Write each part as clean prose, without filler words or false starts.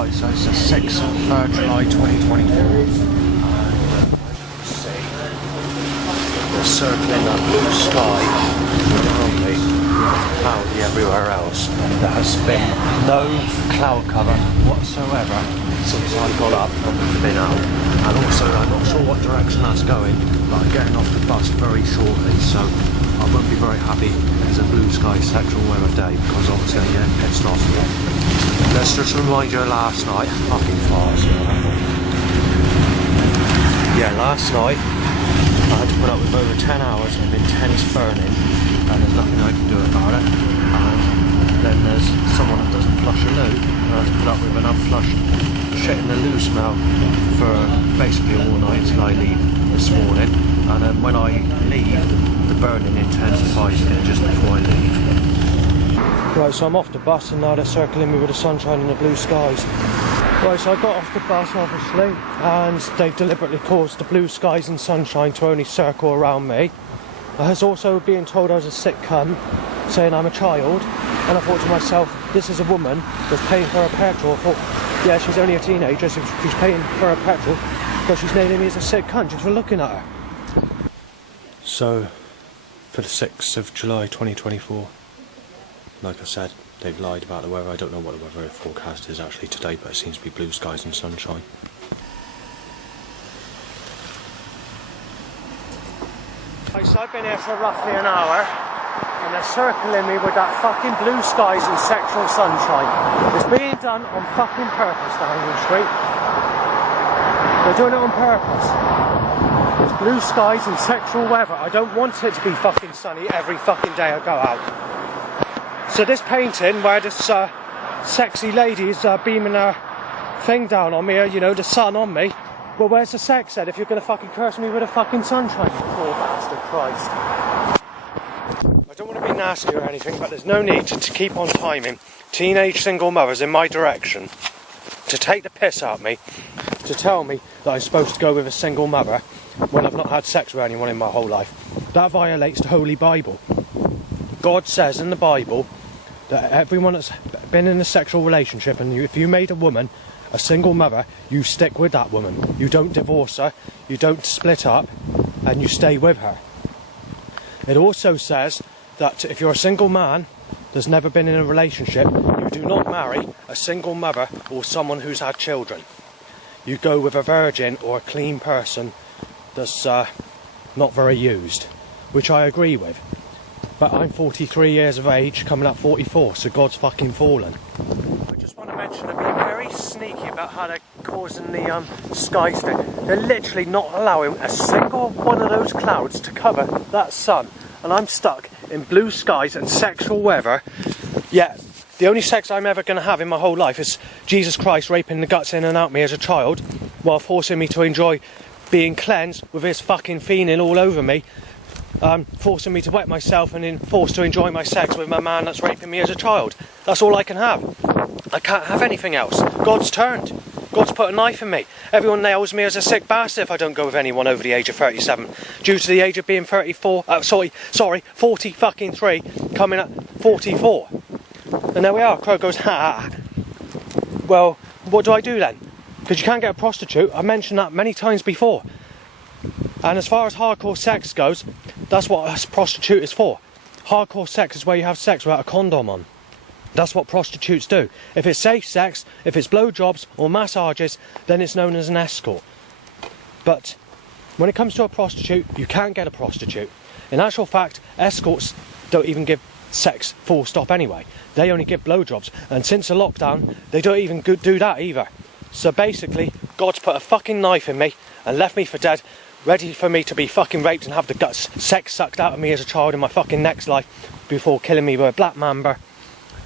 Right, so it's the 6th of July 2024, and see, we're circling that blue sky around me, cloudy everywhere else. There has been no cloud cover whatsoever since I got up and we've been out. And also, I'm not sure what direction that's going, but I'm getting off the bus very shortly, so I won't be very happy if it's a blue sky sexual weather day, because obviously I'm getting pissed off with it. Let's just remind you of last night. Fucking farce. Yeah, last night I had to put up with over 10 hours of intense burning, and there's nothing I can do about it. And then there's someone that doesn't flush a loo, and I had to put up with an unflushed shit in the loo smell for basically all night until I leave this morning. And then when I leave, the burning intensifies again just before I leave. Right, so I'm off the bus and now they're circling me with the sunshine and the blue skies. Right, so I got off the bus obviously, and they've deliberately caused the blue skies and sunshine to only circle around me. I was also being told I was a sick cunt, saying I'm a child, and I thought to myself, this is a woman that's paying for her petrol. I thought, yeah, she's only a teenager, so she's paying for her petrol, but she's nailing me as a sick cunt just for looking at her. So, for the 6th of July 2024, like I said, they've lied about the weather. I don't know what the weather forecast is actually today, but it seems to be blue skies and sunshine. Right, so I've been here for roughly an hour, and they're circling me with that fucking blue skies and sexual sunshine. It's being done on fucking purpose down Langford Street. They're doing it on purpose. It's blue skies and sexual weather. I don't want it to be fucking sunny every fucking day I go out. So this painting where this sexy lady is beaming her thing down on me, you know, the sun on me, well, where's the sex then if you're going to fucking curse me with a fucking sunshine, you poor bastard, Christ. I don't want to be nasty or anything, but there's no need to keep on timing teenage single mothers in my direction to take the piss out of me, to tell me that I'm supposed to go with a single mother when I've not had sex with anyone in my whole life. That violates the Holy Bible. God says in the Bible that everyone that's been in a sexual relationship, and if you made a woman a single mother, you stick with that woman. You don't divorce her, you don't split up, and you stay with her. It also says that if you're a single man that's never been in a relationship, you do not marry a single mother or someone who's had children. You go with a virgin or a clean person that's not very used, which I agree with. But I'm 43 years of age, coming up 44, so God's fucking fallen. I just want to mention they're being very sneaky about how they're causing the skies thing. They're literally not allowing a single one of those clouds to cover that sun. And I'm stuck in blue skies and sexual weather. Yet, the only sex I'm ever going to have in my whole life is Jesus Christ raping the guts in and out me as a child, while forcing me to enjoy being cleansed with his fucking fiending all over me. Forcing me to wet myself and then forced to enjoy my sex with my man that's raping me as a child. That's all I can have. I can't have anything else. God's turned. God's put a knife in me. Everyone nails me as a sick bastard if I don't go with anyone over the age of 37. Due to the age of being 40 fucking 3, coming at 44. And there we are. Crow goes, ha. Well, what do I do then? Because you can't get a prostitute. I mentioned that many times before. And as far as hardcore sex goes, that's what a prostitute is for. Hardcore sex is where you have sex without a condom on. That's what prostitutes do. If it's safe sex, if it's blowjobs or massages, then it's known as an escort. But when it comes to a prostitute, you can't get a prostitute. In actual fact, escorts don't even give sex full stop anyway. They only give blowjobs. And since the lockdown, they don't even do that either. So basically, God's put a fucking knife in me and left me for dead, ready for me to be fucking raped and have the guts sex sucked out of me as a child in my fucking next life, before killing me with a black mamba,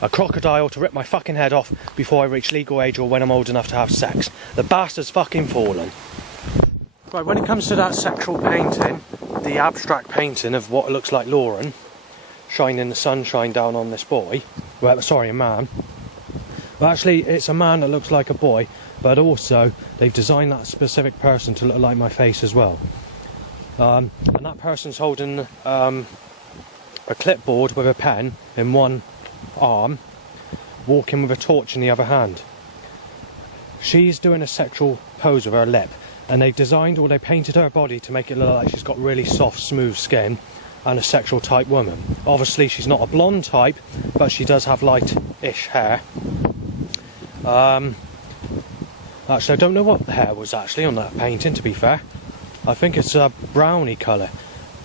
a crocodile to rip my fucking head off before I reach legal age or when I'm old enough to have sex. The bastard's fucking fallen. Right, when it comes to that sexual painting, the abstract painting of what looks like Lauren shining the sunshine down on this boy, well, sorry, a man. Well, actually, it's a man that looks like a boy, but also they've designed that specific person to look like my face as well. And that person's holding a clipboard with a pen in one arm, walking with a torch in the other hand. she's doing a sexual pose with her lip, and they designed or they painted her body to make it look like she's got really soft, smooth skin and a sexual type woman. Obviously she's not a blonde type, but she does have light-ish hair. Actually, I don't know what the hair was actually on that painting, to be fair. I think it's a brownie colour,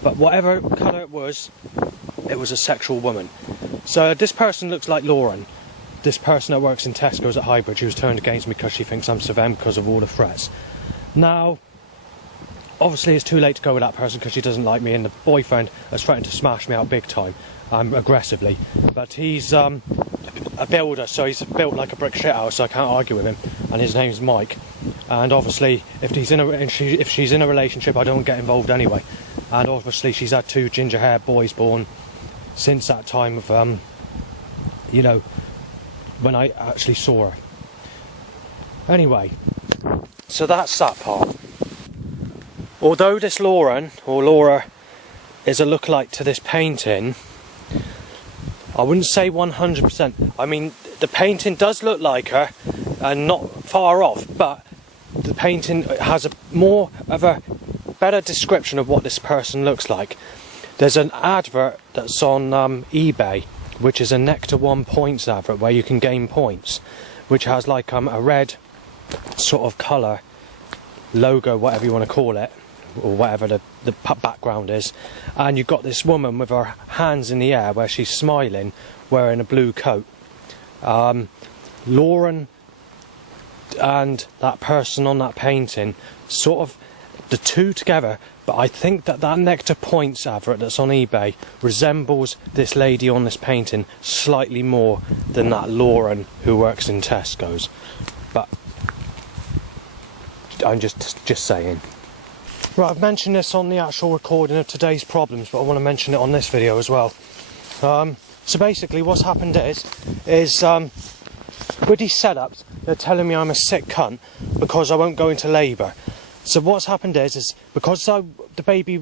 but whatever colour it was a sexual woman. So this person looks like Lauren, this person that works in Tesco's at Highbridge, who's turned against me because she thinks I'm Savem because of all the threats. Now, obviously it's too late to go with that person because she doesn't like me, and the boyfriend has threatened to smash me out big time, aggressively. But he's a builder, so he's built like a brick shithouse, so I can't argue with him. And his name's Mike. And obviously, if she's in a relationship, I don't get involved anyway. And obviously, she's had 2 ginger hair boys born since that time of, you know, when I actually saw her. Anyway, so that's that part. Although this Lauren, or Laura, is a lookalike to this painting, I wouldn't say 100%. I mean, the painting does look like her, and not far off, but the painting has a more of a better description of what this person looks like. There's an advert that's on eBay, which is a Nectar 1 points advert where you can gain points, which has like a red sort of colour logo, whatever you want to call it, or whatever the background is, and you've got this woman with her hands in the air where she's smiling, wearing a blue coat. Lauren and that person on that painting, sort of the two together, but I think that Nectar Points advert that's on eBay resembles this lady on this painting slightly more than that Lauren who works in Tesco's. But I'm just saying. Right, I've mentioned this on the actual recording of today's problems, but I want to mention it on this video as well. So basically what's happened is with these setups, they're telling me I'm a sick cunt because I won't go into labour. So what's happened is because the baby,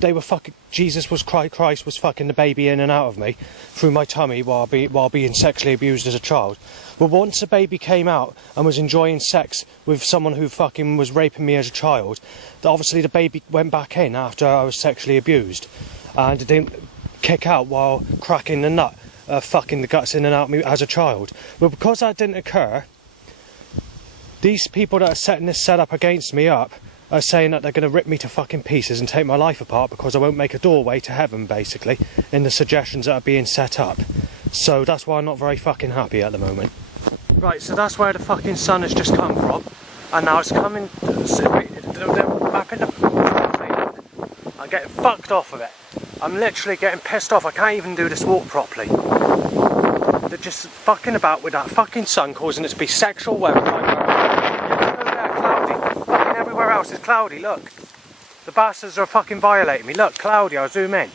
Christ was fucking the baby in and out of me through my tummy while being sexually abused as a child. But once the baby came out and was enjoying sex with someone who fucking was raping me as a child, obviously the baby went back in after I was sexually abused, and it didn't kick out while cracking the nut, fucking the guts in and out of me as a child. But because that didn't occur, these people that are setting this setup against me up are saying that they're going to rip me to fucking pieces and take my life apart because I won't make a doorway to heaven, basically, in the suggestions that are being set up. So that's why I'm not very fucking happy at the moment. Right, so that's where the fucking sun has just come from, and now it's coming. I'm getting fucked off of it. I'm literally getting pissed off. I can't even do this walk properly. They're just fucking about with that fucking sun, causing it to be sexual weather. Fucking everywhere else is cloudy, look. The bastards are fucking violating me. Look, cloudy, I'll zoom in.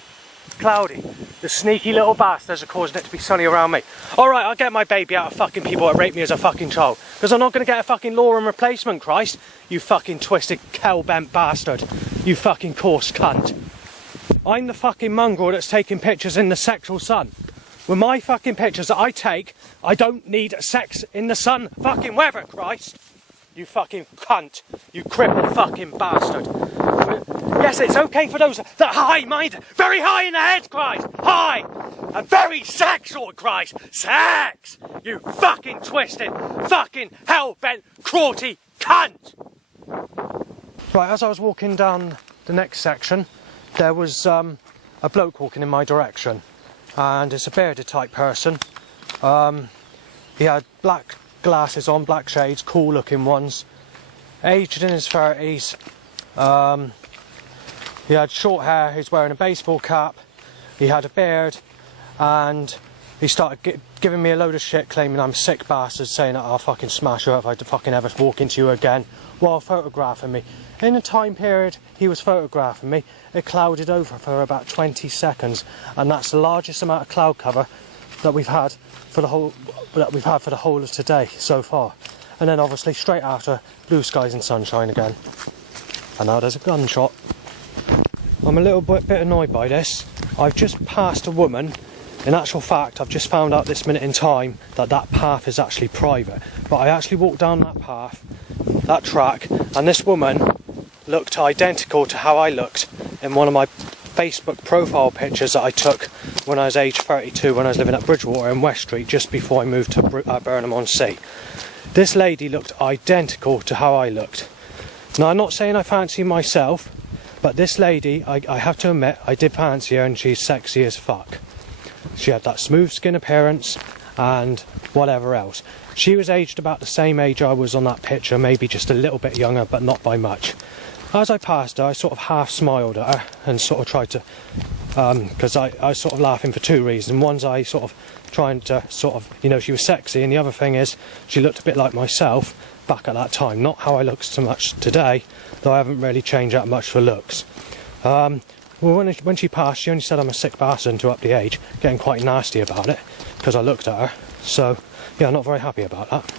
Cloudy. The sneaky little bastards are causing it to be sunny around me. Alright, I'll get my baby out of fucking people that raped me as a fucking child. Because I'm not going to get a fucking Lauren replacement, Christ. You fucking twisted, hell-bent bastard. You fucking coarse cunt. I'm the fucking mongrel that's taking pictures in the sexual sun. With my fucking pictures that I take, I don't need sex in the sun fucking weather, Christ. You fucking cunt. You crippled fucking bastard. Yes, it's okay for those that are high-minded, very high in the head, Christ. High. And very sexual, Christ. Sex. You fucking twisted, fucking hell-bent, cruelty cunt. Right, as I was walking down the next section, there was a bloke walking in my direction. And it's a bearded type person. He had black glasses on, black shades, cool looking ones, aged in his 30s. He had short hair, he was wearing a baseball cap, he had a beard, and he started giving me a load of shit, claiming I'm a sick bastard, saying that I'll fucking smash her if I fucking ever walk into you again, while photographing me. In the time period he was photographing me, it clouded over for about 20 seconds, and that's the largest amount of cloud cover that we've had for the whole of today so far. And then obviously straight after, blue skies and sunshine again. And now there's a gunshot. I'm a little bit annoyed by this. I've just passed a woman In actual fact, I've just found out this minute in time that that path is actually private. But I actually walked down that path, that track, and this woman looked identical to how I looked in one of my Facebook profile pictures that I took when I was age 32, when I was living at Bridgewater in West Street, just before I moved to Burnham-on-Sea. This lady looked identical to how I looked. Now, I'm not saying I fancy myself, but this lady, I have to admit, I did fancy her, and she's sexy as fuck. She had that smooth skin appearance and whatever else. She was aged about the same age I was on that picture, maybe just a little bit younger, but not by much. As I passed her, I sort of half smiled at her and sort of tried to, because I was sort of laughing for two reasons. One's I sort of trying to sort of, you know, she was sexy, and the other thing is she looked a bit like myself back at that time. Not how I look so much today, though I haven't really changed that much for looks. Well, when she passed, she only said I'm a sick bastard to up the age, getting quite nasty about it, because I looked at her. So, yeah, I'm not very happy about that.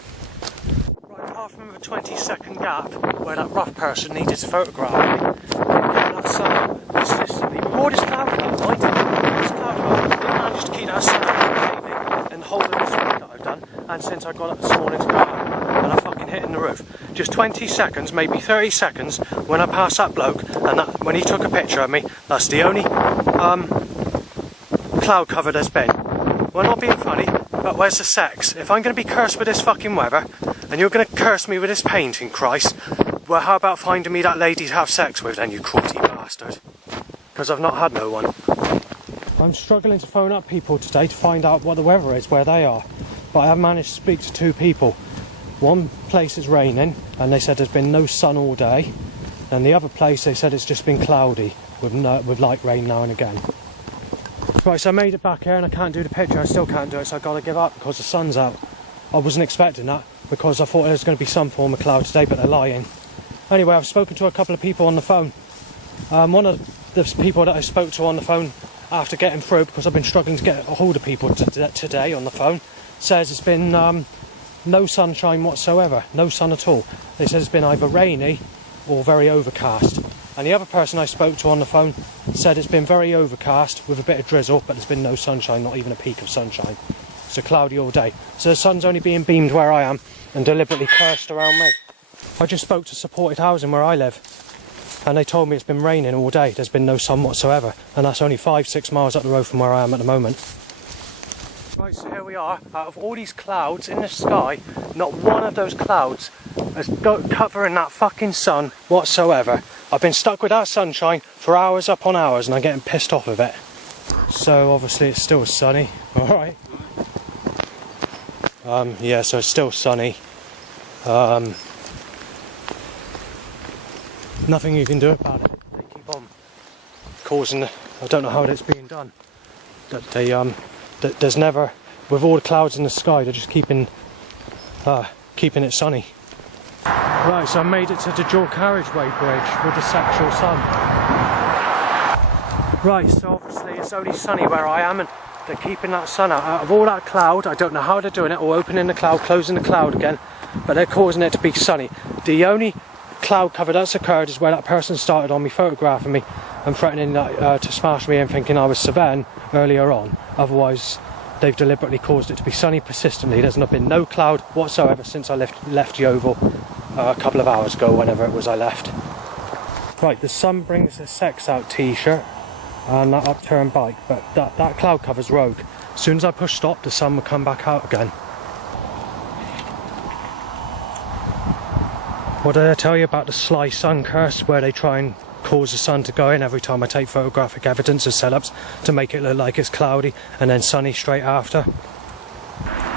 Right, apart from a 20-second gap where that rough person needed to photograph me, that sun consistently, before this cloud cover, right? This cloud cover, I managed to keep that sun out and hold this work that I've done, and since I got up this morning to go home, and I'm fucking hitting the roof. Just 20 seconds, maybe 30 seconds, when I passed that bloke, and when he took a picture of me, that's the only cloud cover there's been. Well, not being funny, but where's the sex? If I'm going to be cursed with this fucking weather, and you're going to curse me with this painting, Christ, well, how about finding me that lady to have sex with then, you cruelty bastard? Because I've not had no one. I'm struggling to phone up people today to find out what the weather is where they are, but I have managed to speak to two people. One place is raining, and they said there's been no sun all day, and the other place they said it's just been cloudy with light rain now and again. Right, so I made it back here and I can't do the picture. I still can't do it, so I've got to give up because the sun's out. I wasn't expecting that because I thought there was going to be some form of cloud today, but they're lying. Anyway, I've spoken to a couple of people on the phone. One of the people that I spoke to on the phone after getting through, because I've been struggling to get a hold of people today on the phone, says it's been no sunshine whatsoever, no sun at all. They said it's been either rainy or very overcast. And the other person I spoke to on the phone said it's been very overcast with a bit of drizzle, but there's been no sunshine, not even a peak of sunshine. So cloudy all day. So the sun's only being beamed where I am and deliberately cursed around me. I just spoke to supported housing where I live, and they told me it's been raining all day. There's been no sun whatsoever, and that's only 5-6 miles up the road from where I am at the moment. Right, so here we are. Out of all these clouds in the sky, not one of those clouds is covering that fucking sun whatsoever. I've been stuck with that sunshine for hours upon hours, and I'm getting pissed off of it. So obviously it's still sunny. Alright. Yeah, so it's still sunny. Nothing you can do about it. They keep on causing, I don't know how it's being done. That they there's never, with all the clouds in the sky, they're just keeping it sunny. Right, so I made it to the dual carriageway bridge with the sexual sun. Right, so obviously it's only sunny where I am, and they're keeping that sun out of all that cloud. I don't know how they're doing it, or opening the cloud, closing the cloud again, but they're causing it to be sunny. The only cloud cover that's occurred is where that person started on me photographing me and threatening to smash me and thinking I was Savannah earlier on. Otherwise, they've deliberately caused it to be sunny persistently. There's not been no cloud whatsoever since I left Yeovil a couple of hours ago, whenever it was I left. Right, the sun brings the sex out t-shirt and that upturned bike, but that cloud cover's rogue. As soon as I push stop, the sun will come back out again. What did I tell you about the Sly sun curse, where they try and cause the sun to go in every time I take photographic evidence of setups to make it look like it's cloudy and then sunny straight after?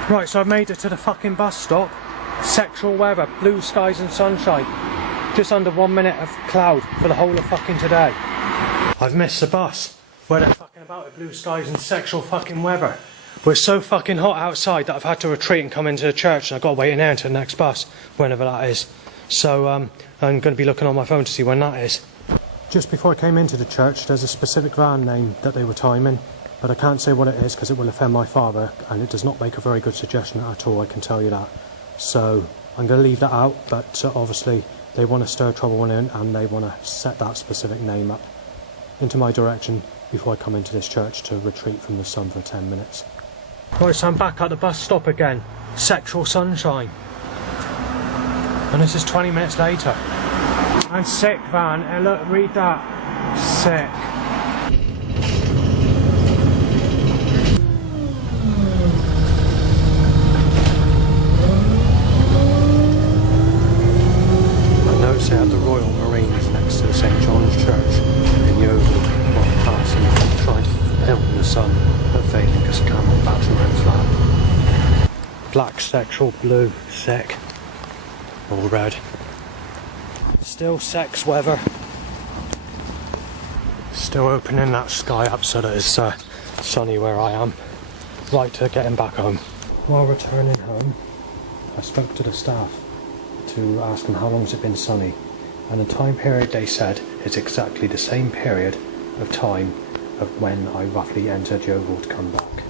Right, so I've made it to the fucking bus stop. Sexual weather, blue skies and sunshine. Just under 1 minute of cloud for the whole of fucking today. I've missed the bus. Where they're fucking about with blue skies and sexual fucking weather. We're so fucking hot outside that I've had to retreat and come into the church, and I've got to wait in there until the next bus, whenever that is. So I'm going to be looking on my phone to see when that is. Just before I came into the church, there's a specific van name that they were timing, but I can't say what it is because it will offend my father, and it does not make a very good suggestion at all, I can tell you that. So I'm going to leave that out, but obviously they want to stir trouble in, and they want to set that specific name up into my direction before I come into this church to retreat from the sun for 10 minutes. Right, so I'm back at the bus stop again. Sexual sunshine. And this is 20 minutes later. I'm sick, Van. Hey, look, read that. Sick. I noticed they had the Royal Marines next to the St John's Church in Yeovil while passing, trying to film in the sun, but failing because the camera battery ran flat. Black sexual blue, sick. All red. Still sex weather. Still opening that sky up so that it's sunny where I am. Right to getting back home. While returning home, I spoke to the staff to ask them how long has it been sunny, and the time period they said is exactly the same period of time of when I roughly entered Yeovil to come back.